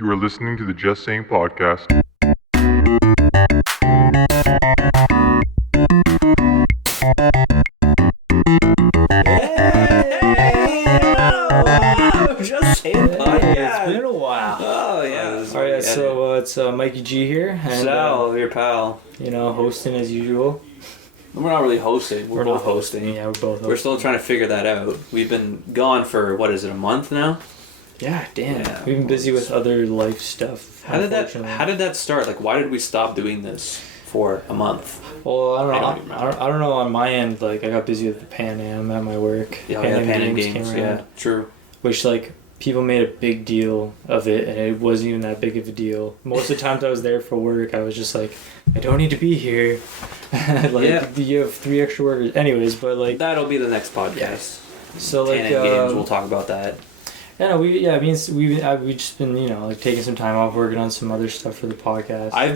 You are listening to the Just Saying podcast. Just Saying podcast. It's been a while. Oh yeah. Alright, so it's Mikey G here. And, Sal, your pal. Hosting as usual. We're not really hosting. We're both hosting. Yeah, we're both hosting. We're still trying to figure that out. We've been gone for, what is it, a month now? Yeah, damn. Yeah. We've been busy with other life stuff. How did that start? Like, why did we stop doing this for a month? Well, I don't know. I don't I don't know on my end. Like, I got busy with the Pan Am at my work. Yeah, Pan Am Games. Yeah, true. Which, like, people made a big deal of it, and it wasn't even that big of a deal. Most of the times I was there for work, I was just like, I don't need to be here. You have 3 extra workers. Anyways, but like... That'll be the next podcast. So, like... Pan Am Games, we'll talk about that. Yeah, we've just been taking some time off working on some other stuff for the podcast. I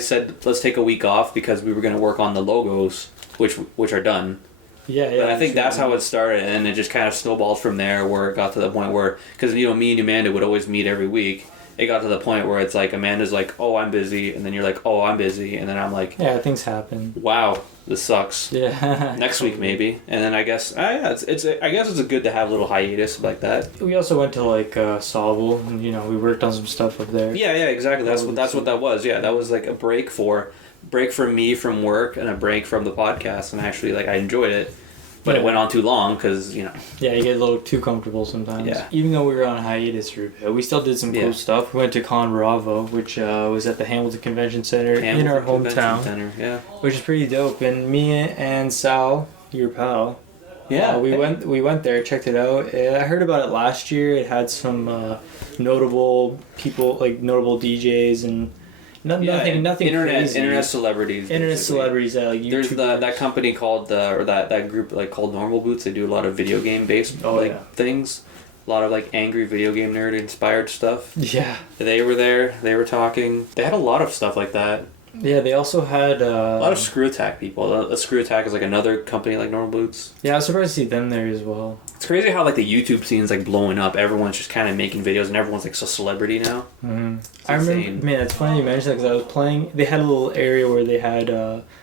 said let's take a week off because we were going to work on the logos, which are done. Yeah. But I think that's how it started, and it just kind of snowballed from there, where it got to the point where, because me and Amanda would always meet every week. It got to the point where it's like Amanda's like, "Oh, I'm busy," and then you're like, "Oh, I'm busy," and then I'm like, "Yeah, things happen." Wow, this sucks. Yeah. Next week maybe, and then I guess it's good to have a little hiatus like that. We also went to like Sauble, and we worked on some stuff up there. Yeah, exactly. That's what that was. Yeah, that was like a break for me from work and a break from the podcast, and actually I enjoyed it. But it went on too long because, Yeah, you get a little too comfortable sometimes. Yeah. Even though we were on hiatus for a bit, we still did some cool stuff. We went to ConBravo, which was at the Hamilton Convention Center in our hometown. Which is pretty dope. And me and Sal, your pal, we went there, checked it out. I heard about it last year. It had some notable people, like notable DJs and... Nothing internet crazy. celebrities. Internet celebrities that like YouTubers. There's that company called that group called Normal Boots. They do a lot of video game based things. A lot of angry video game nerd inspired stuff. Yeah. They were there. They were talking. They had a lot of stuff like that. Yeah, they also had a lot of Screw Attack people. Screw Attack is another company like Normal Boots. Yeah, I was surprised to see them there as well. It's crazy how the YouTube scene's blowing up. Everyone's just kind of making videos, and everyone's a celebrity now. Mm-hmm. I remember, man, it's funny you mentioned that because I was playing. They had a little area where they had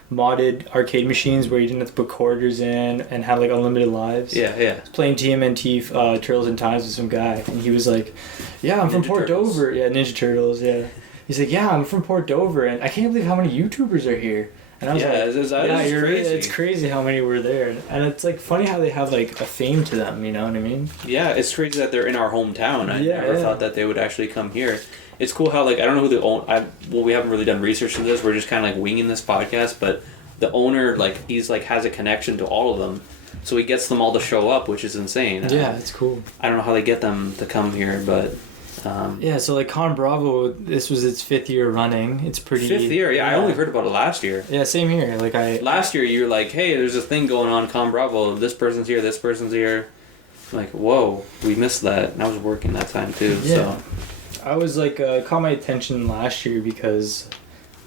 modded arcade machines where you didn't have to put quarters in and have unlimited lives. Yeah. I was playing TMNT Turtles in Times with some guy, and he was like, "Yeah, I'm from Port Dover." Yeah, Ninja Turtles. Yeah. He's like, "Yeah, I'm from Port Dover, and I can't believe how many YouTubers are here." And I was you're crazy. It's crazy how many were there, and it's funny how they have a fame to them. You know what I mean? Yeah, it's crazy that they're in our hometown. I never thought that they would actually come here. It's cool how I don't know who the owner. We haven't really done research into this. We're just kind of winging this podcast, but the owner he's has a connection to all of them, so he gets them all to show up, which is insane. Yeah, it's cool. I don't know how they get them to come here, but. So ConBravo, this was its 5th year running. It's pretty... 5th year? Yeah, I only heard about it last year. Yeah, same here. Last year you were like, hey, there's this thing going on, ConBravo. This person's here, this person's here. I'm like, whoa, we missed that. And I was working that time too, so... I was caught my attention last year because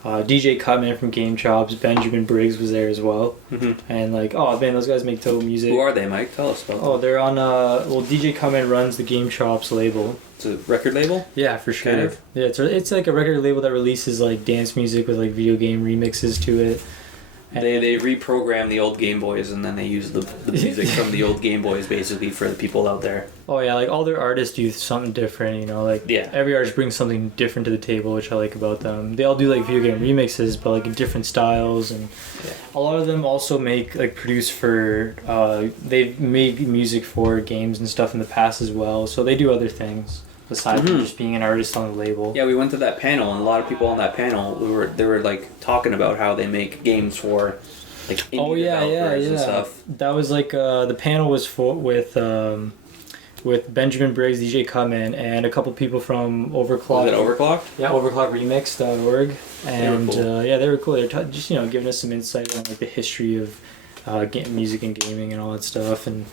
DJ Cutman from Game Chops, Benjamin Briggs was there as well. Mm-hmm. And oh man, those guys make dope music. Who are they, Mike? Tell us about them. They're on DJ Cutman runs the Game Chops label. It's a record label? Yeah, for sure. Kind of? Yeah, it's a record label that releases dance music with video game remixes to it. And they reprogram the old Game Boys, and then they use the music from the old Game Boys basically for the people out there. Oh yeah, all their artists do something different, Every artist brings something different to the table, which I like about them. They all do video game remixes, but in different styles, and a lot of them also make produce for they've made music for games and stuff in the past as well, so they do other things aside from just being an artist on the label. Yeah, we went to that panel, and a lot of people on that panel they were talking about how they make games for indie developers and stuff. That was the panel was with Benjamin Briggs, DJ Cutman, and a couple people from Overclock. Was it Overclocked? Yeah, overclockremix.org. And cool. they were cool. They're just giving us some insight on the history of music and gaming and all that stuff, and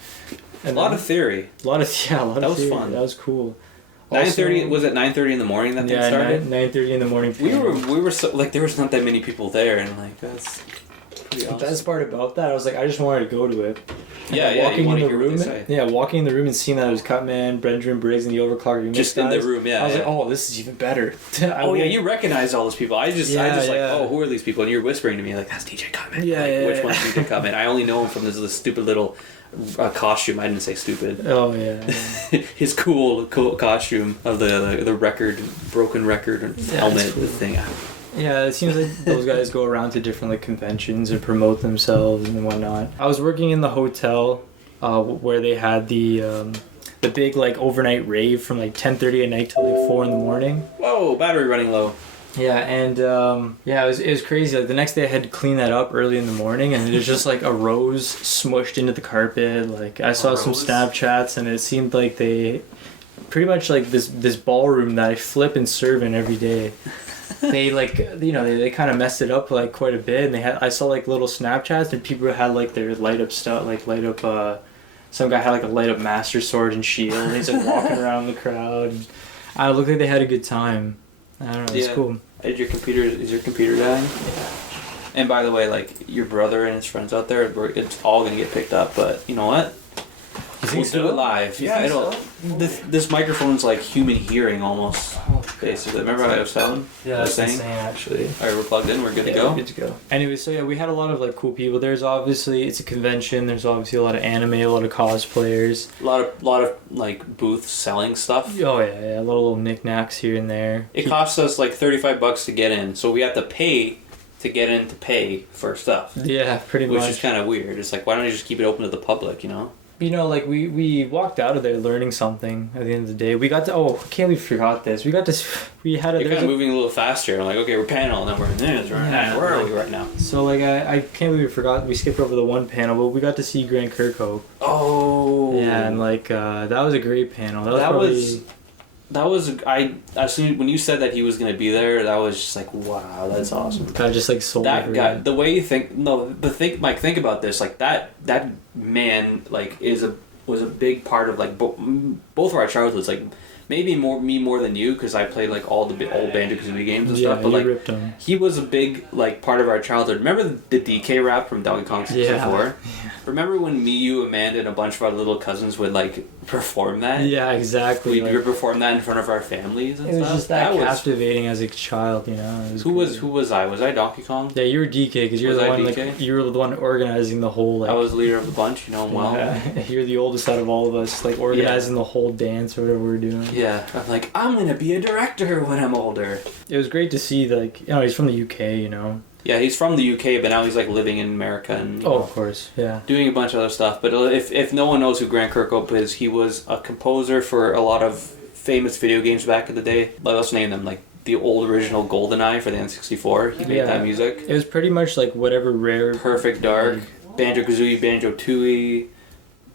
a lot of theory. That was theory. Fun. That was cool. 9:30 was it 9:30 in the morning that thing started? 9:30 in the morning. We were so there was not that many people there, and that's be honest. The best part about that, I was like, I just wanted to go to it. Walking in the room. Walking in the room and seeing that it was Cutman, Benjamin Briggs, and the Overclock remix just guys, in the room. I was like, oh, this is even better. You recognize all those people. I just like, oh, who are these people? And you're whispering to me like, that's DJ Cutman. Which one's DJ Cutman? I only know him from this stupid little costume. I didn't say stupid. Oh yeah. His cool costume of the broken record helmet thing. Yeah, it seems like those guys go around to different like conventions and promote themselves and whatnot. I was working in the hotel where they had the big like overnight rave from like 10:30 at night till like 4 a.m. Whoa, battery running low. Yeah, and it was crazy. Like the next day, I had to clean that up early in the morning, and it was just like a rose smushed into the carpet. Like I saw some Snapchats, and it seemed like they pretty much like this ballroom that I flip and serve in every day. They like they kind of messed it up like quite a bit, and I saw like little Snapchats, and people had like their light up stuff, like light up. Some guy had like a light up Master Sword and shield, and he's like walking around the crowd. And it looked like they had a good time. I don't know, it's cool. Is your computer dying? Yeah. And by the way, like your brother and his friends out there, it's all gonna get picked up. But you know what? We'll do it live. Yeah, this microphone's like human hearing almost. Basically, remember what I was telling? Yeah, that's insane, actually. Alright, we're plugged in. We're good to go. We're good to go. Anyway, so we had a lot of like cool people. There's obviously it's a convention. There's obviously a lot of anime, a lot of cosplayers, a lot of like booths selling stuff. Oh yeah, a little knickknacks here and there. It costs us like $35 to get in, so we have to pay to get in to pay for stuff. Yeah, pretty much. Which is kind of weird. It's like, why don't you just keep it open to the public? You know. You know, like we walked out of there learning something at the end of the day. We got to I can't believe we forgot this. You're kind of moving a little faster. I'm like, okay, we're panel, and then we're in this. Where are we right now? So like I can't believe we forgot. We skipped over the one panel, but we got to see Grant Kirkhope. Oh. Yeah, and like that was a great panel. As soon when you said that he was gonna be there, that was just like, wow, that's awesome. That just like sold that guy. The way you think, Mike, think about this. Like that man, like was a big part of like both of our childhoods. Like maybe more than you, because I played like all the old Banjo-Kazooie games and stuff. But like ripped him. He was a big like part of our childhood. Remember the DK rap from Donkey Kong 64? Yeah. Remember when me, you, Amanda, and a bunch of our little cousins would like perform that? Yeah, exactly. We'd perform that in front of our families and stuff. It was just that captivating as a child, you know. Who was I? Was I Donkey Kong? Yeah, you were DK because you're the one like you were the one organizing the whole. Like, I was the leader of the bunch, you know him well. Yeah, you're the oldest out of all of us, like organizing the whole dance or whatever we're doing. Yeah, I'm like, I'm gonna be a director when I'm older. It was great to see, like, you know, he's from the UK, you know. Yeah, he's from the UK, but now he's like living in America and of course, yeah, doing a bunch of other stuff. But if no one knows who Grant Kirkhope is, he was a composer for a lot of famous video games back in the day. Let's name them, like the old original GoldenEye for the N64. He made that music. It was pretty much like whatever rare. Perfect Dark, Banjo-Kazooie, Banjo-Tooie.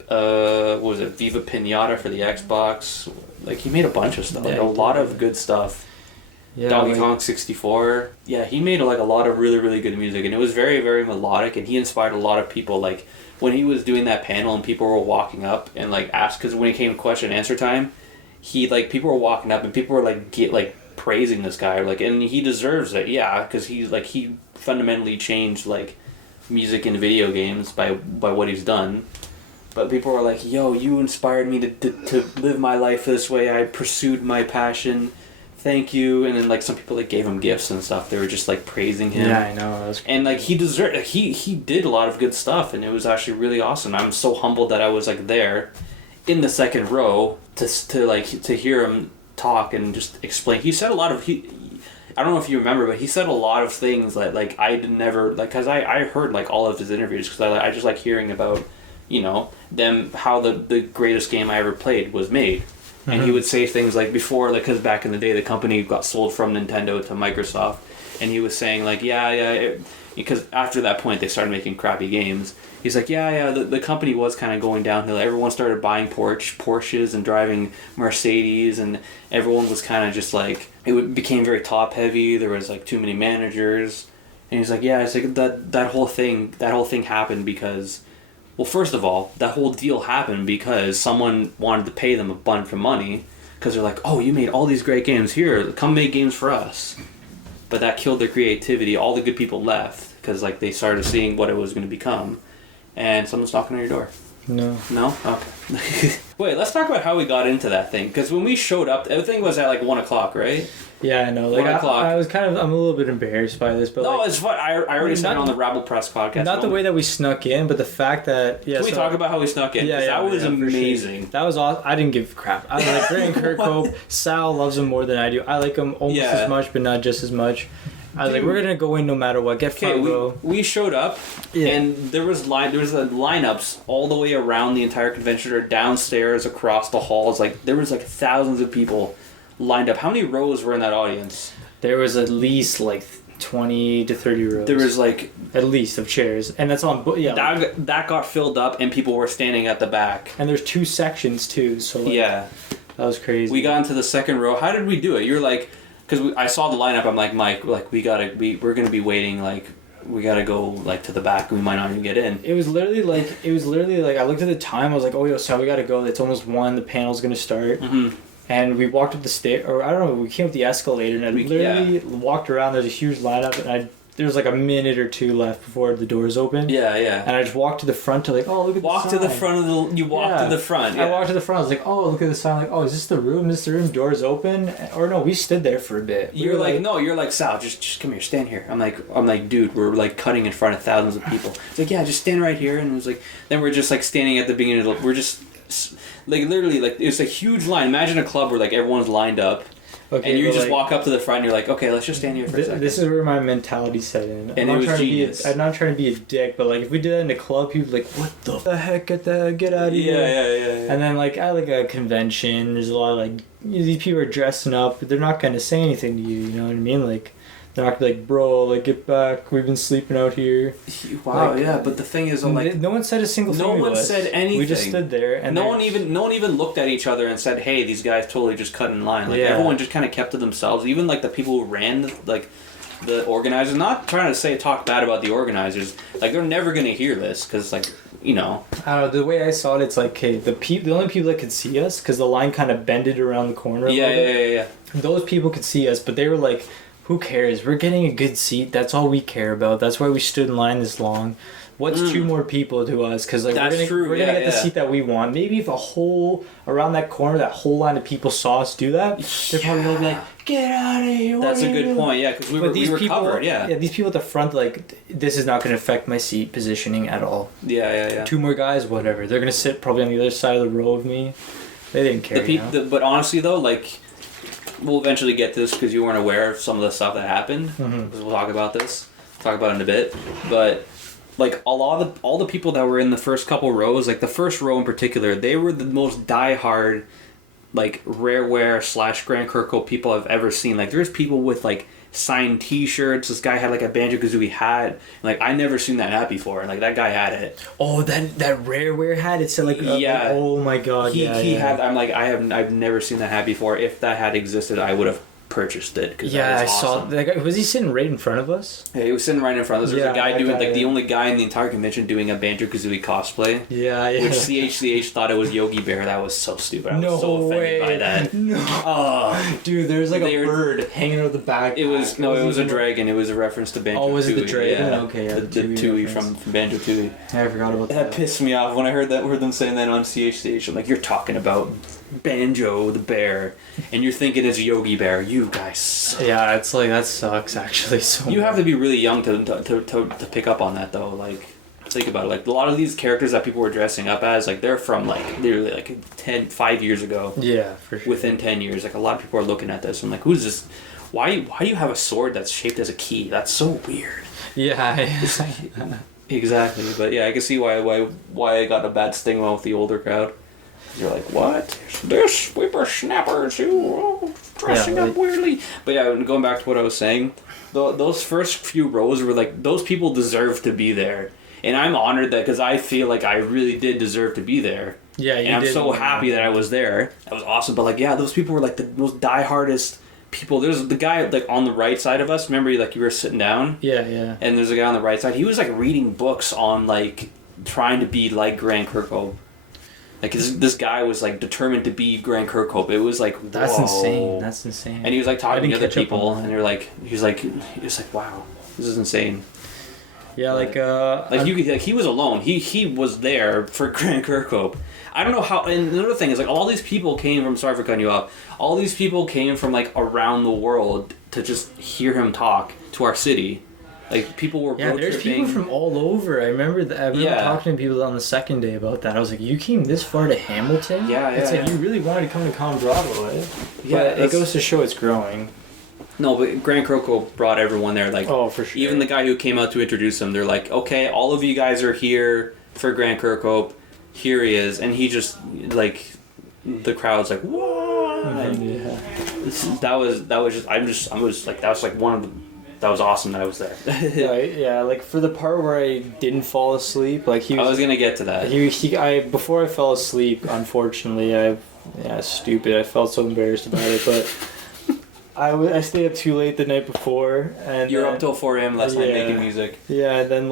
What was it? Viva Pinata for the Xbox. Like he made a bunch of stuff, like a lot of good stuff. Yeah, Donkey Kong 64. Yeah, he made like a lot of really, really good music, and it was very, very melodic, and he inspired a lot of people. Like when he was doing that panel and people were walking up and like asked, because when it came to question and answer time, he like people were walking up and people were like praising this guy, like, and he deserves it, yeah, because he fundamentally changed like music and video games by what he's done. But people were like, yo, you inspired me to live my life this way. I pursued my passion. Thank you. And then like some people like gave him gifts and stuff. They were just like praising him. Yeah, I know. That was crazy. And like he deserved. He did a lot of good stuff, and it was actually really awesome. I'm so humbled that I was like there, in the second row to hear him talk and just explain. He said a lot of I don't know if you remember, but he said a lot of things that like I never like, because I heard like all of his interviews, because I just like hearing about, you know, them, how the greatest game I ever played was made. Mm-hmm. And he would say things like before, like, because back in the day the company got sold from Nintendo to Microsoft, and he was saying like, because after that point they started making crappy games. He's like, the company was kind of going downhill. Everyone started buying Porsches and driving Mercedes, and everyone was kind of just like, became very top heavy. There was like too many managers, and he's like, it's like that whole thing happened because, well, first of all, that whole deal happened because someone wanted to pay them a bunch of money, because they're like, oh, you made all these great games, here, come make games for us. But that killed their creativity. All the good people left because like they started seeing what it was going to become, and someone's knocking on your door. No. No? Okay. Wait, let's talk about how we got into that thing. Because when we showed up, everything was at like 1 o'clock, right? Yeah, I know. Like 1 o'clock. I was I'm a little bit embarrassed by this, but no, like, it's fun. I already said it on the Rabble Press podcast. Not the way that we snuck in, but the fact that Can we talk about how we snuck in? Yeah, that was amazing. Sure. That was awesome. I didn't give a crap. I like Grant Kirkhope. Sal loves him more than I do. I like him almost as much, but not just as much. I was like, we're gonna go in no matter what. Get front row. We showed up, and there was lineups all the way around the entire convention center, downstairs, across the halls. Like there was like thousands of people lined up. How many rows were in that audience? There was at least like 20 to 30 rows. There was like at least of chairs, and that's on that got filled up, and people were standing at the back. And there's 2 sections too, so like, that was crazy. We got into the second row. How did we do it? You're like. Because I saw the lineup, I'm like, Mike, like we're gonna be waiting, like we gotta go like to the back. We might not even get in. It was literally like I looked at the time. I was like, oh yo, so we gotta go. It's almost 1. The panel's gonna start. Mm-hmm. And we walked up the stairs, or I don't know. We came up the escalator, and I literally walked around. There's a huge lineup, and there was like a minute or 2 left before the doors open. Yeah, yeah. And I just walked to the front to like, oh look at the sign. To the front of the. You walked to the front. Yeah. I walked to the front. I was like, oh look at the sign. Like, oh, is this the room? Is this the room? Doors open? Or no, we stood there for a bit. You're like Sal. Just come here, stand here. I'm like, dude, we're like cutting in front of thousands of people. It's like, yeah, just stand right here. And it was like, then we're just like standing at the beginning of we're just like literally like it's a huge line. Imagine a club where like everyone's lined up. Okay, and you just walk up to the front and you're like, okay, let's just stand here for a second. This is where my mentality set in. And it was genius. I'm not trying to be a dick, but like if we did that in a club, people would be like, what the heck? Get out of here. Yeah. And then like at like a convention, there's a lot of like these people are dressing up, but they're not going to say anything to you, you know what I mean? Like they're not going to be like, bro, like get back, we've been sleeping out here. Wow, like, yeah, but the thing is, like, no one said a single thing. No one said anything. We just stood there, and no one even looked at each other and said, "Hey, these guys totally just cut in line." Like everyone just kind of kept to themselves. Even like the people who ran, the organizers. Not trying to talk bad about the organizers. Like they're never gonna hear this because like. You know, I don't know. The way I saw it, it's like, okay, the only people that could see us, because the line kind of bended around the corner. Yeah. Those people could see us, but they were like, who cares? We're getting a good seat. That's all we care about. That's why we stood in line this long. What's 2 more people to us? Because like we're gonna get the seat that we want. Maybe if around that corner, that whole line of people saw us do that, they're probably gonna be like, get out of here. That's a good point. Yeah, because we were covered. Yeah. Yeah, these people at the front, like this is not gonna affect my seat positioning at all. Yeah. 2 more guys, whatever. They're gonna sit probably on the other side of the row of me. They didn't care. But honestly though, like. We'll eventually get to this because you weren't aware of some of the stuff that happened. Mm-hmm. We'll talk about this. Talk about it in a bit. But like all the people that were in the first couple rows, like the first row in particular, they were the most diehard, like Rareware / Grant Kirkhope people I've ever seen. Like there's people with like signed T-shirts. This guy had like a Banjo-Kazooie hat. Like I never seen that hat before. Like that guy had it. Oh, that Rareware hat. It said like oh my god. He had. I'm like I've never seen that hat before. If that hat existed, I would have purchased it. I saw that guy. Was he sitting right in front of us? Yeah, he was sitting right in front of us. There's a guy doing the only guy in the entire convention doing a Banjo-Kazooie cosplay. Yeah. Which CHCH thought it was Yogi Bear. That was so stupid. I was so offended by that. No. Dude, there's like a bird hanging out the back. It was a dragon. It was a reference to Banjo-Tooie. Oh, was it the dragon? Yeah. Okay, yeah. The Tooie from Banjo-Tooie. I forgot about that. That pissed me off when I heard them saying that on CHCH. I'm like, you're talking about Banjo the bear, and you're thinking it's Yogi Bear. You guys suck. Yeah, it's like that sucks actually. So you have to be really young to pick up on that though. Like think about it. Like a lot of these characters that people were dressing up as, like they're from like literally like 5 years ago. Yeah, for sure. Within 10 years, like a lot of people are looking at this and like, who's this? Why do you have a sword that's shaped as a key? That's so weird. Yeah. Exactly, but yeah, I can see why I got a bad stigma with the older crowd. You're like, what? This whippersnappers who dressing up weirdly. But yeah, going back to what I was saying, those first few rows were like, those people deserve to be there. And I'm honored that because I feel like I really did deserve to be there. Yeah, you and I'm so happy that I was there. That was awesome. But like, yeah, those people were like the most diehardest people. There's the guy like on the right side of us. Remember, like you were sitting down. Yeah. And there's a guy on the right side. He was like reading books on like trying to be like Grant Kirkhope. Like this guy was like determined to be Grant Kirkhope. It was like, whoa. That's insane. And he was like talking to other people, and he was like, wow, this is insane. Yeah, he was alone. He was there for Grant Kirkhope. I don't know how. And another thing is like all these people came from. Sorry for cutting you off. All these people came from like around the world to just hear him talk to our city. Like people were road there's tripping. people from all over. I remember talking to people on the second day about that. I was like, you came this far to Hamilton? It's like you really wanted to come to ConBravo, eh? Yeah, but it goes to show it's growing. No, but Grant Kirkhope brought everyone there. Like, oh, for sure. Even the guy who came out to introduce him, they're like, okay, all of you guys are here for Grant Kirkhope. Here he is, and he just like the crowd's like, whoa! Yeah. That was awesome that I was there. yeah, like for the part where I didn't fall asleep, like I was gonna get to that. Before I fell asleep, unfortunately, stupid. I felt so embarrassed about it, but I stayed up too late the night before, and you were up till 4 a.m. last night making music. Yeah, and then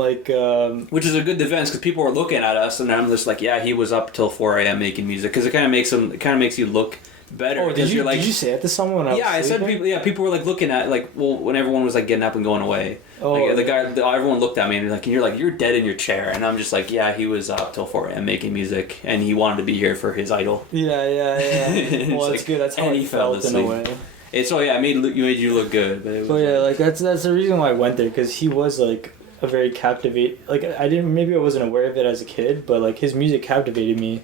which is a good defense because people were looking at us, and I'm just like, yeah, he was up till 4 a.m. making music because it kind of makes you look better. Oh, did you say it to someone? I said people. Yeah, people were like looking at when everyone was like getting up and going away. Oh, everyone looked at me and you're dead in your chair, and I'm just like, yeah, he was up till 4 a.m. making music, and he wanted to be here for his idol. Yeah. Well, that's good. That's how he felt in a way. It made you look good, but that's the reason why I went there because he was like a very captivating. Like maybe I wasn't aware of it as a kid, but like his music captivated me.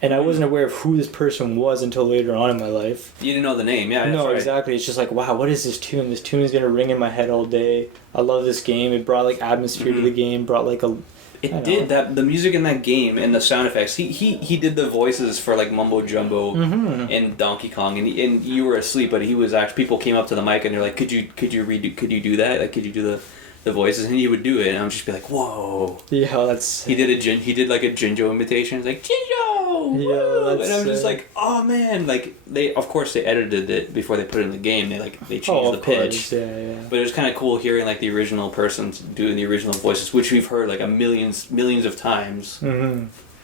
And I wasn't aware of who this person was until later on in my life. You didn't know the name, yeah. No, exactly. It's just like, wow, what is this tune? This tune is going to ring in my head all day. I love this game. It brought like atmosphere to the game, brought like a... the music in that game and the sound effects. He did the voices for like Mumbo Jumbo and Donkey Kong, and you were asleep, but he was actually... People came up to the mic and they're like, could you do that? Like, could you do the voices? And he would do it, and I would just be like, whoa. Yeah, that's... He did like a Jinjo imitation. It's like, Jinjo! Yeah, and I'm just like, oh man, like they edited it before they put it in the game. They changed the pitch. Yeah. But it was kind of cool hearing like the original person doing the original voices, which we've heard like millions of times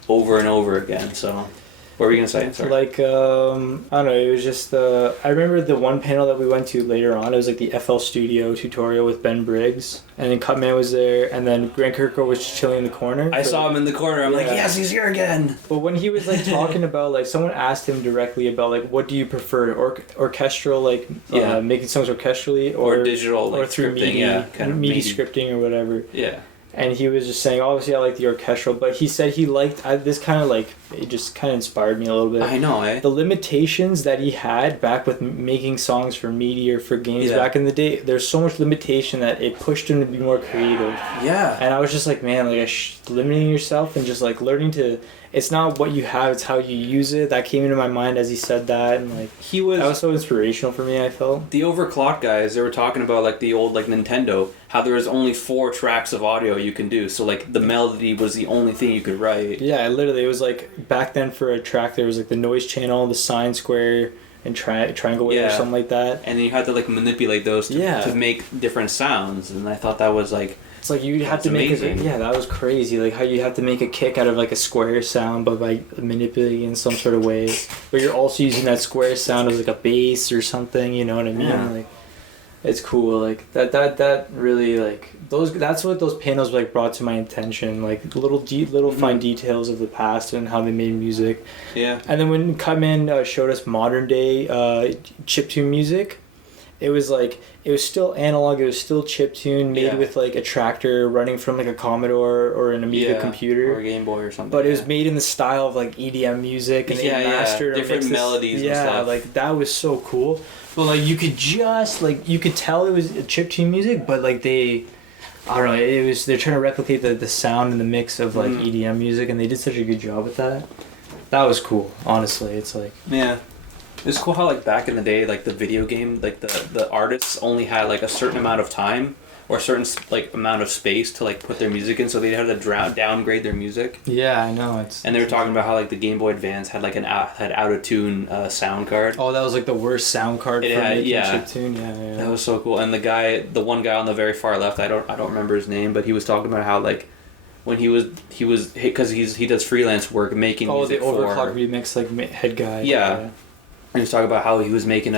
over and over again. So, what were you gonna say? Sorry. Like I don't know. It was just I remember the one panel that we went to later on. It was like the FL Studio tutorial with Ben Briggs, and then Cutman was there, and then Grant Kirkhope was just chilling in the corner. I saw him in the corner. I'm like, yes, he's here again. But when he was like talking about like someone asked him directly about like what do you prefer, orchestral making songs orchestrally or digital like, or through scripting, MIDI scripting or whatever. Yeah. And he was just saying, obviously I like the orchestral, but he said he liked, this kind of like, it just kind of inspired me a little bit. I know, eh? The limitations that he had back with making songs for MIDI or for games back in the day, there's so much limitation that it pushed him to be more creative. Yeah. And I was just like, man, like limiting yourself and just like learning to, it's not what you have, it's how you use it. That came into my mind as he said that, and like that was so inspirational for me, I felt. The overclock guys, they were talking about like the old like Nintendo, how there was only 4 tracks of audio you can do, so like the melody was the only thing you could write. Yeah, literally, it was like back then for a track there was like the noise channel, the sine, square, and triangle wave or something like that. And then you had to like manipulate those to make different sounds, and I thought that was like... It's like you have to make that was crazy. Like how you have to make a kick out of like a square sound, but by manipulating in some sort of way. But you're also using that square sound as like a bass or something. You know what I mean? Yeah. Like, it's cool. Like that really like those. That's what those panels like brought to my attention. Like little fine details of the past and how they made music. Yeah. And then when Cutman showed us modern day chiptune music. It was still analog, it was still chiptune, made with like a tractor running from like a Commodore or an Amiga computer. Or a Game Boy or something. But it was made in the style of like EDM music and they mastered different melodies and stuff. Yeah, like that was so cool. But like you could tell it was chiptune music, but like they're trying to replicate the sound and the mix of like EDM music, and they did such a good job with that. That was cool, honestly. It's like... Yeah. It's cool how like back in the day, like the video game, like the artists only had like a certain amount of time or a certain like amount of space to like put their music in, so they had to downgrade their music. Yeah, I know. And they were talking about how like the Game Boy Advance had like had out of tune sound card. Oh, that was like the worst sound card for making chiptune. Yeah. That was so cool. And the one guy on the very far left, I don't remember his name, but he was talking about how like when he was because he does freelance work making music for... Oh, the overclock remix like head guy. Yeah. And he was talking about how he was making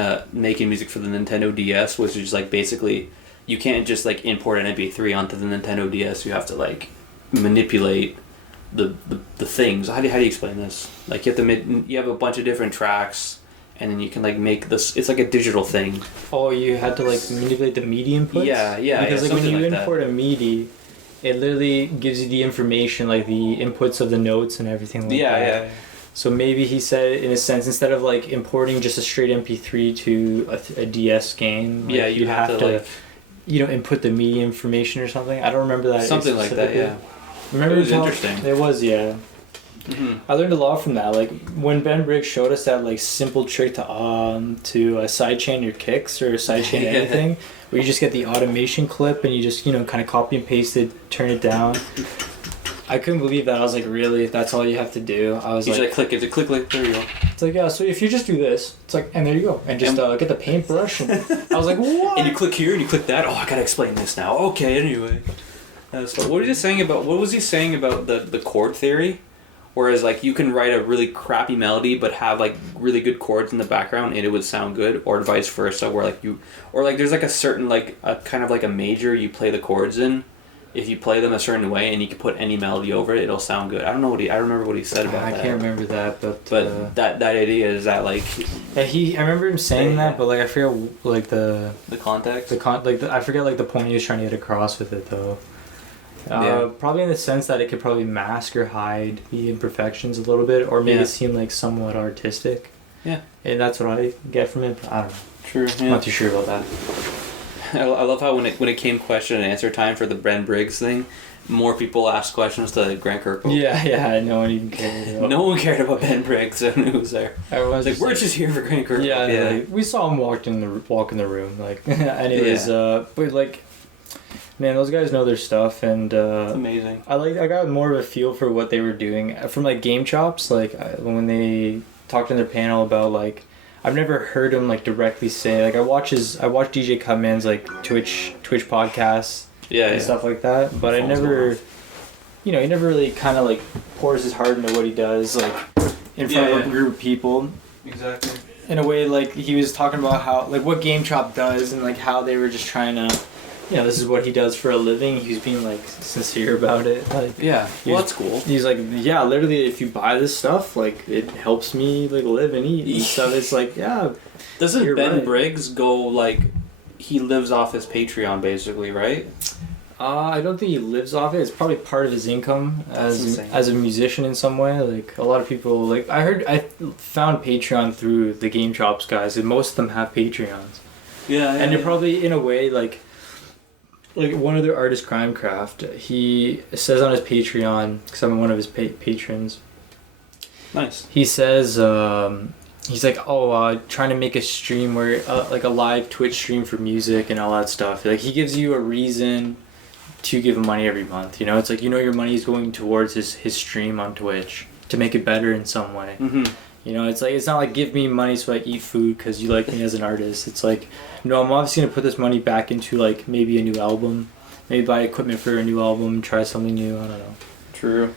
music for the Nintendo DS, which is like basically you can't just like import an MP3 onto the Nintendo DS. You have to like manipulate the things. How do you explain this? Like you have a bunch of different tracks, and then you can like make this. It's like a digital thing. Oh, you had to like manipulate the MIDI inputs. Yeah. Because like when you import a MIDI, it literally gives you the information, like the inputs of the notes and everything like that. Yeah. So maybe he said, in a sense, instead of like importing just a straight MP3 to a DS game, like, you have to like, input the MIDI information or something. I don't remember that. Something like that, yeah. Remember it was interesting. It was, yeah. Mm-hmm. I learned a lot from that. Like when Ben Briggs showed us that like simple trick to sidechain your kicks or sidechain anything, where you just get the automation clip and you just kind of copy and paste it, turn it down. I couldn't believe that. I was like, really? That's all you have to do? I was like, click it. Click like there you go. It's like, yeah. So if you just do this, it's like, and there you go, and just get the paintbrush. And I was like, what? And you click here and you click that. Oh, I gotta explain this now. Okay, anyway. So what was he saying about the chord theory? Whereas like you can write a really crappy melody but have like really good chords in the background and it would sound good, or vice versa, where like there's like a certain like a kind of like a major you play the chords in. If you play them a certain way and you can put any melody over it, it'll sound good. I don't remember what he said about that. I can't remember that, but that idea is that like I remember him saying that, but like I forget like the context. I forget like the point he was trying to get across with it though. Probably in the sense that it could probably mask or hide the imperfections a little bit, or make it seem like somewhat artistic. Yeah, and that's what I get from it. I don't know. True. I'm not too sure about that. I love how when it came question and answer time for the Ben Briggs thing, more people asked questions to Grant Kirkhope. Yeah, no one even cared. No one cared about Ben Briggs and who was there. Everyone's like, we're just here for Grant Kirkhope. Yeah. Like, we saw him walk in the room. Like, anyways, but like, man, those guys know their stuff, and it's amazing. I got more of a feel for what they were doing from like Game Chops, like when they talked in their panel about like. I've never heard him like directly say, like I watch DJ Cutman's like Twitch podcasts and stuff like that, but I never he never really kind of like pours his heart into what he does like in front of a group of people. Exactly. In a way, like he was talking about how like what Game Chop does and like how they were just trying to this is what he does for a living. He was being like sincere about it. Like that's cool. He's like, yeah, literally, if you buy this stuff, like it helps me like live and eat and stuff. It's like, yeah. Doesn't Ben Briggs go like he lives off his Patreon basically, right? I don't think he lives off it. It's probably part of his income as a musician in some way. Like a lot of people, like I found Patreon through the Game Chops guys, and most of them have Patreons. And they're probably in a way like one of their artists, Crimecraft, he says on his Patreon, because I'm one of his patrons. Nice. He says, he's like, trying to make a stream where, like a live Twitch stream for music and all that stuff. Like he gives you a reason to give him money every month. It's like your money is going towards his stream on Twitch to make it better in some way. Mm-hmm. It's like it's not like give me money so I eat food because you like me as an artist. It's like, no, I'm obviously gonna put this money back into like maybe a new album, maybe buy equipment for a new album, try something new. I don't know. True.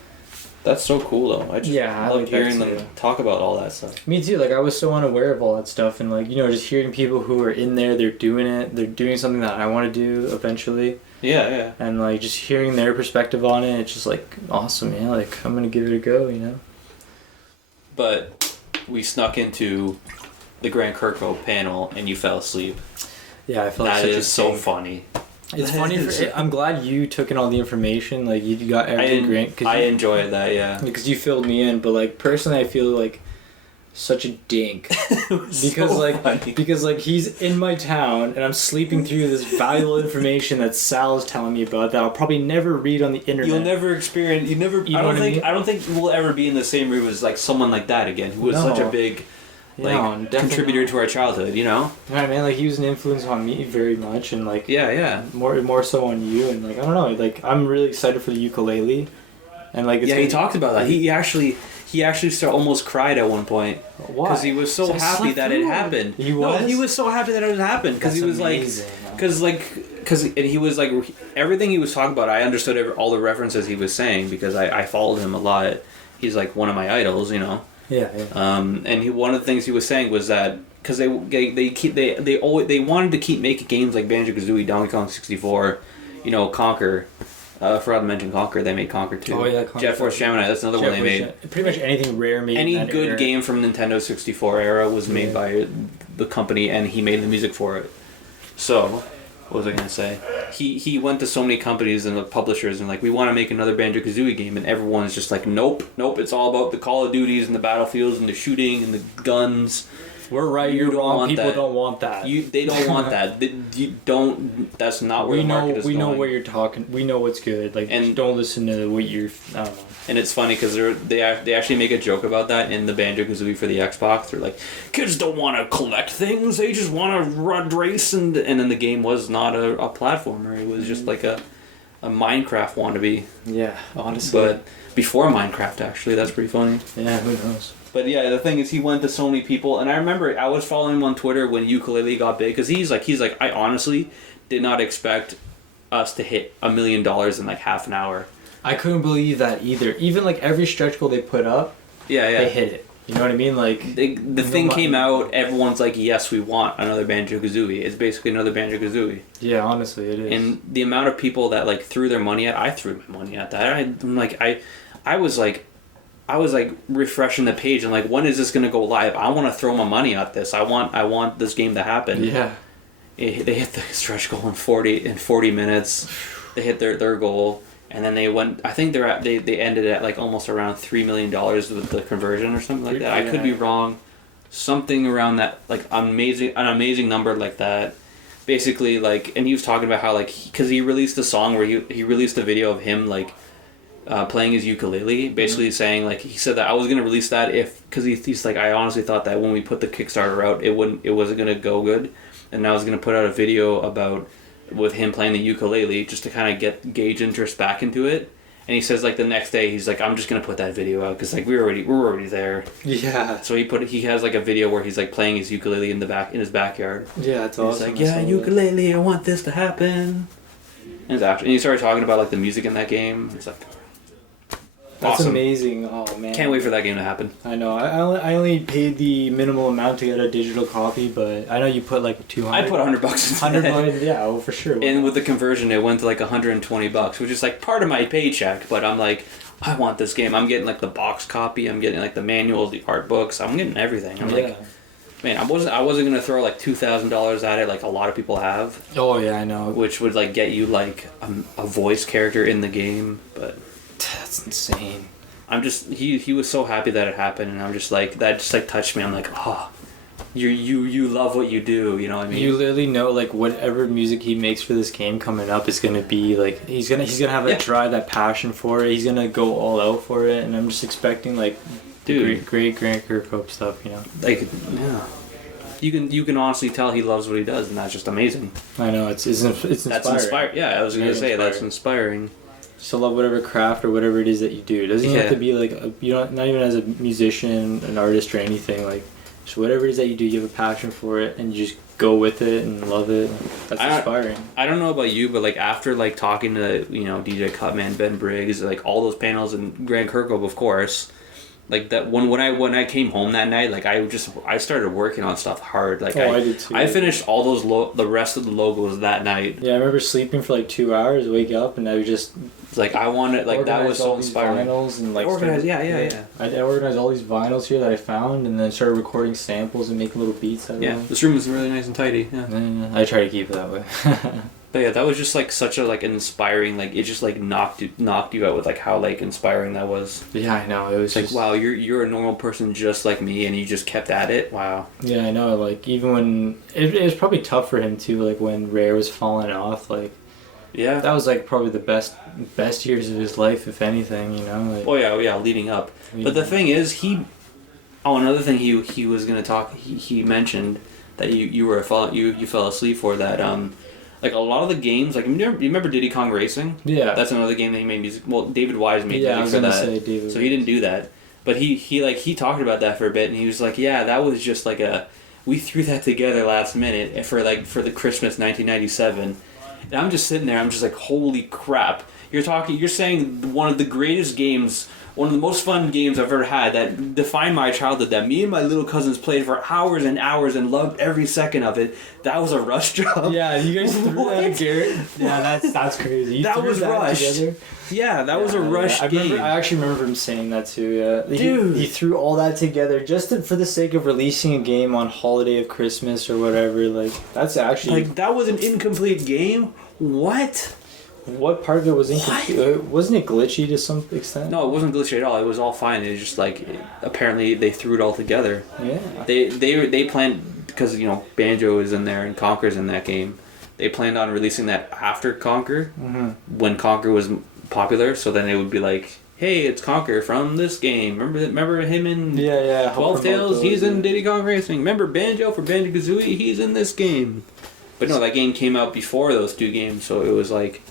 That's so cool though. I just love hearing them talk about all that stuff. Me too. Like I was so unaware of all that stuff, and like just hearing people who are in there, they're doing something that I want to do eventually. Yeah. And like just hearing their perspective on it, it's just like awesome, man. Like I'm gonna give it a go, But we snuck into the Grant Kirkhope panel and you fell asleep. Yeah, I felt like that is so funny. It's funny. I'm glad you took in all the information. Like you got everything great. I enjoyed that, yeah. Because you filled me in, but like personally, I feel like such a dink because he's in my town and I'm sleeping through this valuable information that Sal is telling me about that I'll probably never read on the internet. You'll never experience. I don't think we'll ever be in the same room as like someone like that again, who was such a big contributor to our childhood. Yeah, man. Like he was an influence on me very much, and like more so on you, and like I don't know. Like I'm really excited for the Yooka-Laylee, and like he talked about that. He actually almost cried at one point because he was so happy that it happened. He was so happy that it happened because he was amazing. And he was like everything he was talking about. I understood all the references he was saying because I followed him a lot. He's like one of my idols, Yeah. And one of the things he was saying was that because they wanted to keep making games like Banjo-Kazooie, Donkey Kong 64, Conker. I forgot to mention Conker. They made Conker too. Oh yeah, Conker. Jet Force Gemini. That's another one they made. Pretty much anything Rare made. Any good game from Nintendo 64 era was made by the company, and he made the music for it. So, what was I gonna say? He went to so many companies and the publishers and like, we want to make another Banjo-Kazooie game, and everyone's just like, nope. It's all about the Call of Duties and the battlefields and the shooting and the guns. We're right. You're wrong. People don't want that. They don't want that. You don't. That's not where the market is going. We know what you're talking. We know what's good. Like, and don't listen to what you're. I don't know. And it's funny because they actually make a joke about that in the Banjo-Kazooie for the Xbox. They're like, kids don't want to collect things. They just want to run race. And then the game was not a platformer. It was just like a Minecraft wannabe. Yeah, honestly. But before Minecraft, actually, that's pretty funny. Yeah, who knows. But yeah, the thing is, he went to so many people, and I remember I was following him on Twitter when Yooka-Laylee got big, because he's like, I honestly did not expect us to hit $1 million in like half an hour. I couldn't believe that either. Even like every stretch goal they put up, they hit it. You know what I mean? Like the thing came out, everyone's like, yes, we want another Banjo-Kazooie. It's basically another Banjo-Kazooie. Yeah, honestly, it is. And the amount of people that like threw their money at, I threw my money at that. I was like refreshing the page and like, when is this gonna go live? I want to throw my money at this. I want this game to happen. Yeah. They hit the stretch goal in 40 minutes. They hit their goal, and then they went. I think they ended at like almost around $3 million with the conversion or something like that. I could be wrong. Something around that, like an amazing number like that. Basically, like, and he was talking about how like because he released a song where he released a video of him like. Playing his ukulele, basically saying like, he said that I was gonna release that because he's like, I honestly thought that when we put the Kickstarter out, it wasn't gonna go good, and I was gonna put out a video with him playing the ukulele just to kind of gauge interest back into it. And he says like the next day he's like, I'm just gonna put that video out because like we're already there. Yeah. So he has like a video where he's like playing his ukulele in his backyard. Yeah, that's awesome. He's like, yeah, ukulele, I want this to happen. And he started talking about like the music in that game. It's like. That's awesome. Amazing. Oh man. Can't wait for that game to happen. I know. I only paid the minimal amount to get a digital copy, but I know you put like $200. I put $100 into it. $100, yeah, oh, for sure. And with the conversion, it went to like $120, which is like part of my paycheck. But I'm like, I want this game. I'm getting like the box copy. I'm getting like the manuals, the art books. I'm getting everything. I'm like, man, I wasn't gonna throw like $2,000 at it like a lot of people have. Oh yeah, I know. Which would like get you like a voice character in the game, but. That's insane. I'm just he was so happy that it happened, and I'm just like that just like touched me. I'm like, oh, you love what you do, you know what I mean? You literally know like whatever music he makes for this game coming up is gonna be like he's gonna have that drive, that passion for it. He's gonna go all out for it, and I'm just expecting like great Grant Kirkhope stuff, you know? Like you can honestly tell he loves what he does, and that's just amazing. I know it's inspiring. That's inspiring. Yeah, I was gonna say that's inspiring. Just to love whatever craft or whatever it is that you do. It doesn't have to be like not even as a musician, an artist, or anything. Like just whatever it is that you do, you have a passion for it, and you just go with it and love it. That's inspiring. I don't know about you, but like after like talking to DJ Cutman, Ben Briggs, like all those panels, and Grant Kirkhope, of course. Like that when I came home that night, like I started working on stuff hard. Like I did too. I finished all those the rest of the logos that night. Yeah, I remember sleeping for like 2 hours, wake up, and I was just like I wanted like that was so inspiring. Vinyls and like organized, I organized all these vinyls here that I found, and then started recording samples and making little beats out of them. This room is really nice and tidy. Yeah, I try to keep it that way. But yeah, that was just like such a like inspiring, like it just like knocked you out with like how like inspiring that was. Yeah, I know. It was like, wow, you're a normal person just like me, and you just kept at it. Wow. Yeah, I know. Like even when it was probably tough for him too. Like when Rare was falling off, like that was like probably the best years of his life, if anything. You know. Like, leading up. But the thing is, another thing he was gonna talk. He mentioned that you fell asleep for that. Like a lot of the games, like you remember Diddy Kong Racing? Yeah. That's another game that he made music. Well, David Wise made music for that. So he didn't do that. But he talked about that for a bit, and he was like, yeah, that was just like we threw that together last minute for the Christmas 1997. And I'm just sitting there, I'm just like, holy crap. You're saying one of the greatest games one of the most fun games I've ever had that defined my childhood, that me and my little cousins played for hours and hours and loved every second of it. That was a Rush job. Yeah, you guys threw that, Garrett. Yeah, that's crazy. You that was Rush. Together? Yeah, that was a Rush game. I actually remember him saying that too, yeah. Dude. He threw all that together just for the sake of releasing a game on holiday of Christmas or whatever. Like, that's actually... Like, that was an incomplete game? What? What part of it was incomplete? Wasn't it glitchy to some extent? No, it wasn't glitchy at all. It was all fine. It was just like, apparently they threw it all together. Yeah. They planned, because, you know, Banjo is in there and Conker's in that game. They planned on releasing that after Conker, when Conker was popular, so then it would be like, hey, it's Conker from this game. Remember him in 12 Tales? He's in Diddy Kong Racing. Remember Banjo for Banjo-Kazooie? He's in this game. But no, that game came out before those two games, so it was like...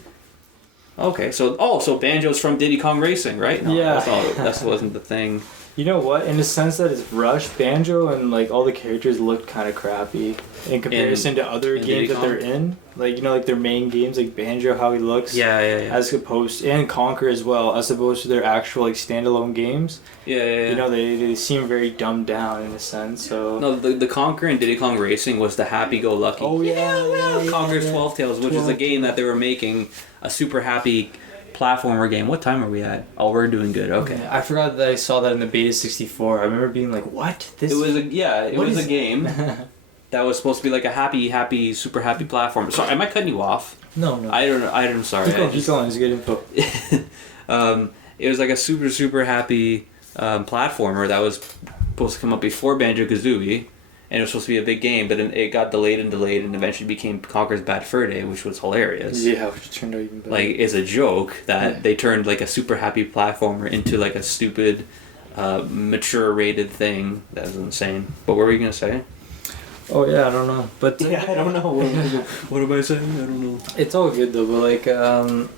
Okay, so Banjo's from Diddy Kong Racing, right? No, yeah. That wasn't the thing. You know what? In the sense that it's Rush, Banjo and like all the characters looked kind of crappy in comparison to other games that they're in. Like, you know, like their main games, like Banjo, how he looks. Yeah. As opposed to, and Conker as well, as opposed to their actual like standalone games. Yeah. You know, they seem very dumbed down in a sense. So no, the Conker and Diddy Kong Racing was the happy-go-lucky. Oh yeah. Conker's 12 Tales, which is a game that they were making a super happy platformer game. What time are we at? Oh, we're doing good. Okay. Yeah, I forgot that I saw that in the Beta 64. I remember being like, "What? This?" It was a game that was supposed to be like a super happy platform. Sorry, am I cutting you off? No. I don't know. I'm sorry. Keep going. It's good info. It was like a super happy platformer that was supposed to come up before Banjo-Kazooie. And it was supposed to be a big game, but it got delayed and eventually became Conker's Bad Fur Day, which was hilarious. Yeah, which turned out even better. Like, it's a joke that they turned, like, a super happy platformer into, like, a stupid, mature-rated thing. That was insane. But what were you going to say? Oh, yeah, I don't know. But yeah, I don't know. What am I saying? I don't know. It's all good, though, but, like, I don't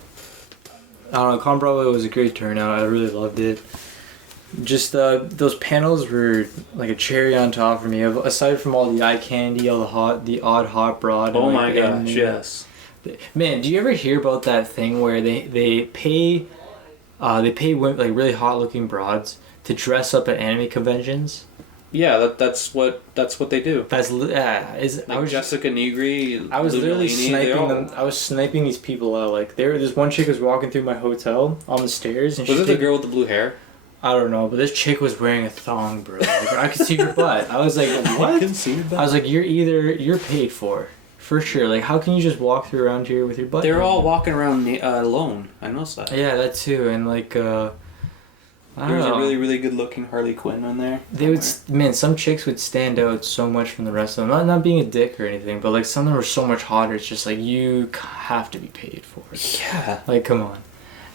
know, ConBravo was a great turnout. I really loved it. Just those panels were like a cherry on top for me. Aside from all the eye candy, all the odd hot rod. Oh my gosh, yes. Man, do you ever hear about that thing where they pay women, like really hot looking broads to dress up at anime conventions? Yeah, that's what they do. That's like Jessica Negri. I was literally sniping them. I was sniping these people out. Like this one chick was walking through my hotel on the stairs, and was it the girl with the blue hair? I don't know, but this chick was wearing a thong, bro. Like, I could see her butt. I was like, what? I can see her butt. I was like, you're paid for sure. Like, how can you just walk through around here with your butt? They're all walking around alone. I noticed that. Yeah, that too, and like, I don't know. There was a really, really good looking Harley Quinn on there. Some chicks would stand out so much from the rest of them. Not being a dick or anything, but like some of them were so much hotter. It's just like you have to be paid for it. Yeah. Like, come on.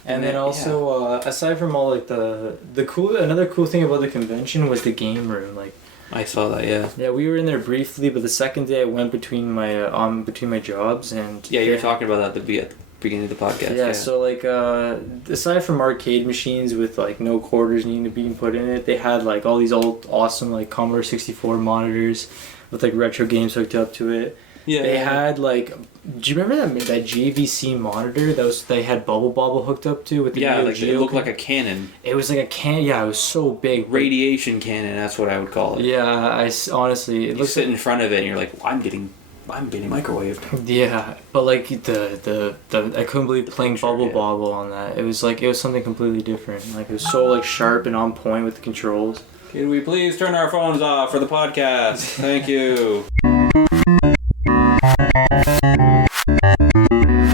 And then also, aside from all like another cool thing about the convention was the game room. Like, I saw that, yeah. Yeah, we were in there briefly, but the second day I went between my jobs and. Yeah, you were talking about that at the beginning of the podcast. Yeah, so like aside from arcade machines with like no quarters needing to be put in it, they had like all these old awesome like Commodore 64 monitors with like retro games hooked up to it. Yeah. They had like. Do you remember that JVC monitor they had Bubble Bobble hooked up to with the like it looked like a cannon. It was like a cannon. Yeah, it was so big. Radiation cannon. That's what I would call it. Yeah, I honestly. You sit in front of it and you're like, I'm getting microwaved. Yeah, but like the I couldn't believe playing Bubble Bobble on that. It was something completely different. Like it was so like sharp and on point with the controls. Can we please turn our phones off for the podcast? Thank you.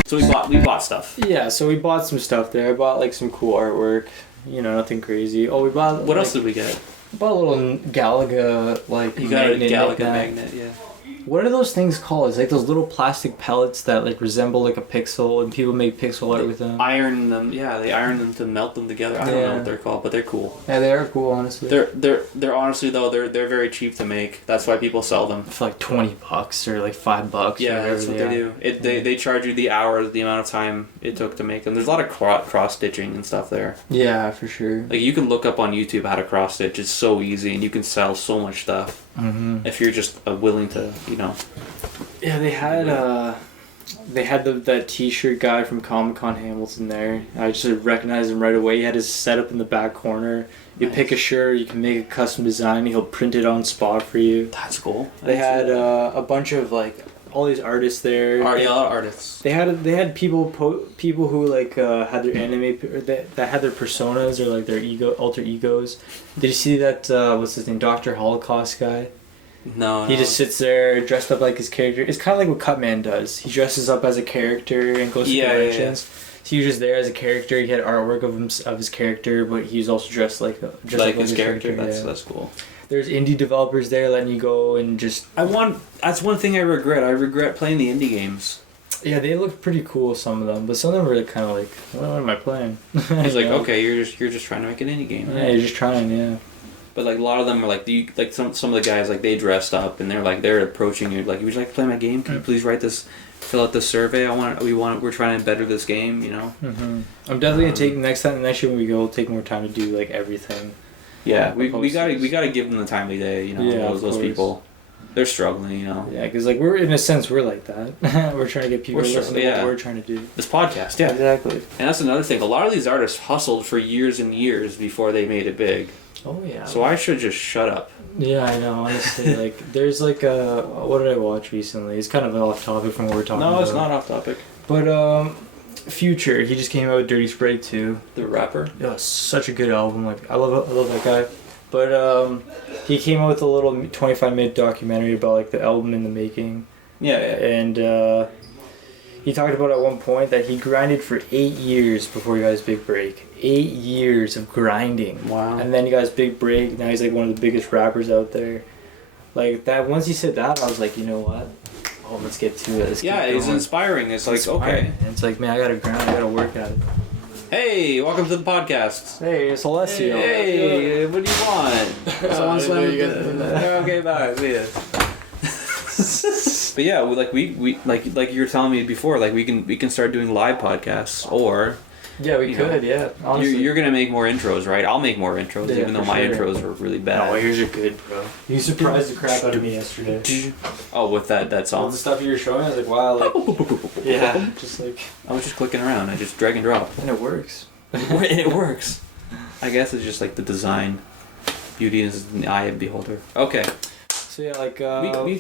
So we bought stuff. Yeah, so we bought some stuff there. I bought like some cool artwork. You know, nothing crazy. Oh, we bought. What else did we get? Bought a little Galaga like. You got a Galaga magnet, yeah. What are those things called? It's like those little plastic pellets that like resemble like a pixel, and people make pixel art with them. Iron them, yeah. They iron them to melt them together. I don't know what they're called, but they're cool. Yeah, they are cool, honestly. They're honestly though they're very cheap to make. That's why people sell them for like $20 or like $5. Yeah, that's what they do. They charge you the hours, the amount of time it took to make them. There's a lot of cross stitching and stuff there. Yeah, for sure. Like you can look up on YouTube how to cross stitch. It's so easy, and you can sell so much stuff if you're just willing to, you know. Yeah, they had They had that T-shirt guy from Comic-Con Hamilton there. I just recognized him right away. He had his setup in the back corner. You pick a shirt, you can make a custom design. He'll print it on spot for you. That's cool. They had a bunch of like all these artists there. A lot of artists. They had people who like had their anime that had their personas or like their alter egos. Did you see that? What's his name? Dr. Holocaust guy. No. He just sits there dressed up like his character. It's kind of like what Cutman does. He dresses up as a character and goes to conventions. Yeah. So he was just there as a character. He had artwork of his character, but he was also dressed like his character. That's cool. There's indie developers there letting you go and just... That's one thing I regret. I regret playing the indie games. Yeah, they look pretty cool, some of them, but some of them were kind of like, what am I playing? It's like, okay, you're just trying to make an indie game. Right? Yeah, you're just trying, yeah. But like a lot of them are like some of the guys like they dressed up and they're approaching you like, would you like to play my game? Can you please fill out this survey? We're trying to better this game, you know. Mm-hmm. I'm definitely gonna take next year when we go, we'll take more time to do like everything. Yeah, we gotta give them the time of day, you know. Yeah, those people, they're struggling, you know. Yeah, because like we're in a sense we're like that. We're trying to get people to listen to what we're trying to do. This podcast, yeah, exactly. And that's another thing. A lot of these artists hustled for years and years before they made it big. Oh yeah. So I should just shut up. Yeah, I know. Honestly, like there's like what did I watch recently? It's kind of off topic from what we're talking about. No, it's not off topic. But Future, he just came out with Dirty Sprite 2. The rapper. Yeah, such a good album. Like I love that guy. But he came out with a little 25-minute documentary about like the album in the making. Yeah. And he talked about at one point that he grinded for 8 years before he got his big break. 8 years of grinding. Wow. And then he got his big break. Now he's like one of the biggest rappers out there. Like that. Once he said that, I was like, you know what? Oh, let's get to it. It's inspiring. It's like, okay. And it's like, man, I gotta grind. I gotta work at it. Hey, welcome to the podcast. Hey, it's Alessio. Hey, what do you want? Someone slam okay, bye. See ya. But yeah, we like you were telling me before, like we can start doing live podcasts, or yeah, we could, yeah. Honestly. You're gonna make more intros, right? I'll make more intros, even though my intros were really bad. No, yours are good, bro. You surprised the crap out of me yesterday. Oh, with that song. All the stuff you were showing, I was like, wow, like yeah, just like I was just clicking around. I just drag and drop, and it works. It works. I guess it's just like the design. Beauty is in the eye of the beholder. Okay. So yeah, like we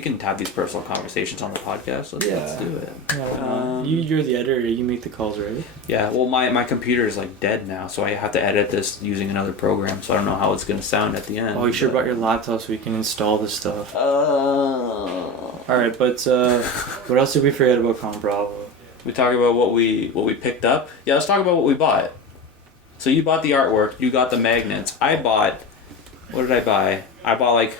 can have these personal conversations on the podcast. Let's do it. Yeah, you're the editor. You make the calls, right? Yeah. Well, my computer is like dead now, so I have to edit this using another program. So I don't know how it's gonna sound at the end. Oh, you sure brought your laptop so we can install this stuff? All right, but what else did we forget about ConBravo? We talked about what we picked up. Yeah, let's talk about what we bought. So you bought the artwork. You got the magnets. I bought. What did I buy? I bought like,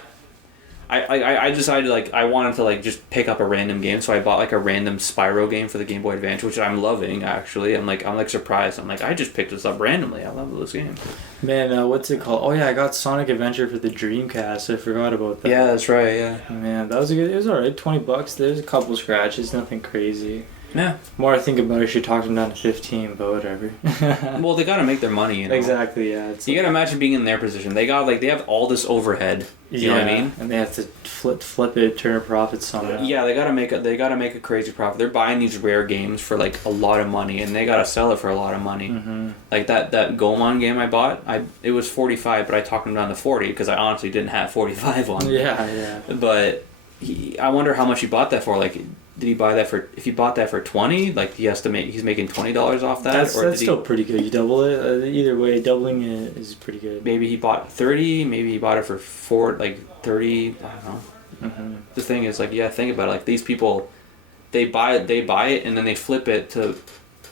I decided like I wanted to like just pick up a random game, so I bought like a random Spyro game for the Game Boy Advance, which I'm loving actually. I'm like surprised. I'm like, I just picked this up randomly. I love this game. Man, what's it called? Oh yeah, I got Sonic Adventure for the Dreamcast. I forgot about that. Yeah, that's right. Yeah. Man, that was it was alright. $20. There's a couple scratches, nothing crazy. Yeah. The more I think about it, I should talk them down to 15, but whatever. Well, they gotta make their money, you know. Exactly, yeah. You gotta imagine being in their position. They have all this overhead. You know what I mean? And they have to flip it, turn a profit somehow. Yeah, they gotta make a crazy profit. They're buying these rare games for like a lot of money, and they gotta sell it for a lot of money. Mm-hmm. Like that Gomon game I bought, it was $45, but I talked them down to $40 because I honestly didn't have $45 on. Yeah. But I wonder how much he bought that for. Like, did he buy that for? If he bought that for $20, like he's making $20 off that. That's still pretty good. You double it. Either way, doubling it is pretty good. Maybe he bought 30. Maybe he bought it for 30. I don't know. Mm-hmm. The thing is, like, yeah, think about it. Like these people, they buy it, and then they flip it to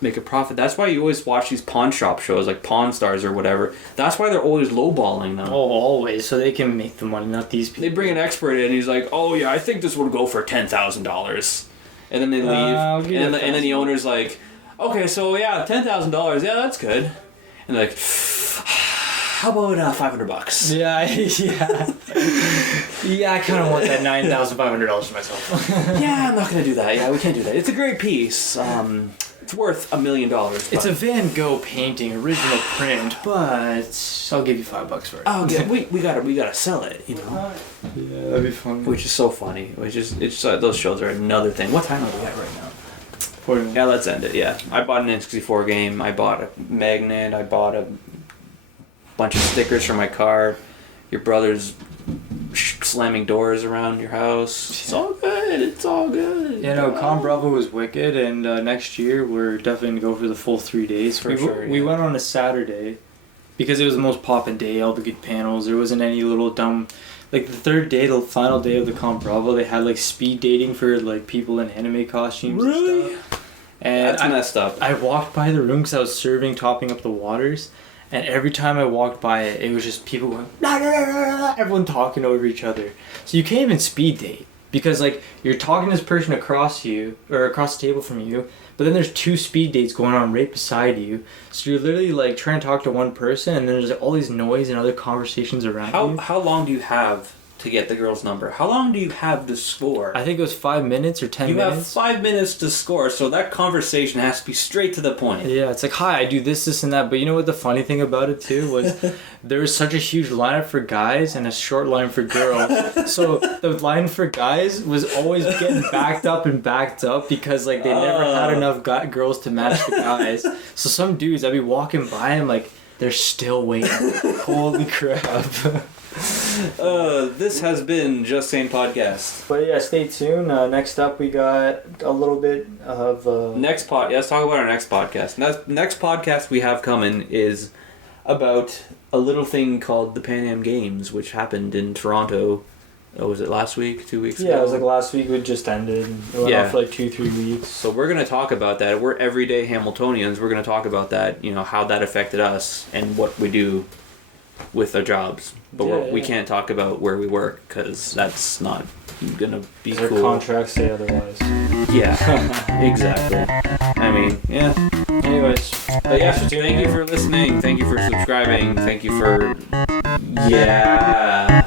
make a profit. That's why you always watch these pawn shop shows, like Pawn Stars or whatever. That's why they're always lowballing them. Oh, always, so they can make the money, not these people. They bring an expert in, and he's like, "Oh yeah, I think this would go for $10,000," and then they leave, and then the owner's like, "Okay, so yeah, $10,000, yeah, that's good," and they're like, "How about $500?" Yeah. Yeah, I kind of want that $9,500 for myself. Yeah, I'm not gonna do that. Yeah, we can't do that. It's a great piece. It's worth $1 million. It's a Van Gogh painting, original print, but I'll give you $5 for it. Oh yeah, we gotta sell it, you know. Yeah, that'd be fun. Which is so funny. It's those shows are another thing. What time are we at right now? 40 minutes. Yeah, let's end it. Yeah, I bought an N64 game. I bought a magnet. I bought a bunch of stickers for my car. Your brother's slamming doors around your house. It's all good. It's all good. You know, ConBravo was wicked, and next year we're definitely going to go for the full 3 days. We went on a Saturday because it was the most poppin' day, all the good panels. There wasn't any little dumb... Like, the third day, the final day of the ConBravo, they had, like, speed dating for, like, people in anime costumes really? and stuff. And that's messed up. I walked by the room because I was serving, topping up the waters. And every time I walked by it, it was just people going, nah, nah, nah, nah, nah, everyone talking over each other. So you can't even speed date because, like, you're talking to this person across you or across the table from you, but then there's 2 speed dates going on right beside you. So you're literally, like, trying to talk to one person, and then there's all these noise and other conversations around you. How long do you have to get the girl's number? How long do you have to score? I think it was 5 minutes or 10 minutes. You have 5 minutes to score, so that conversation has to be straight to the point. Yeah, it's like, hi, I do this, and that. But you know what the funny thing about it, too, was there was such a huge lineup for guys and a short line for girls. So the line for guys was always getting backed up because, like, they never had enough girls to match the guys. So some dudes, I'd be walking by and, like, they're still waiting. Holy crap. This has been Just Saying Podcast. But yeah, stay tuned. Next up, we got a little bit of... Let's talk about our next podcast. Next podcast we have coming is about a little thing called the Pan Am Games, which happened in Toronto. Was it last week? 2 weeks ago? Yeah, it was like last week. It just ended. It went off for like 2-3 weeks. So we're going to talk about that. We're everyday Hamiltonians. We're going to talk about that, you know, how that affected us and what we do with our jobs. But we can't talk about where we work because that's not going to be cool. Our contracts say otherwise. Yeah, exactly. I mean, yeah. Anyways. But yeah, thank you for listening. Thank you for subscribing. Thank you for... Yeah.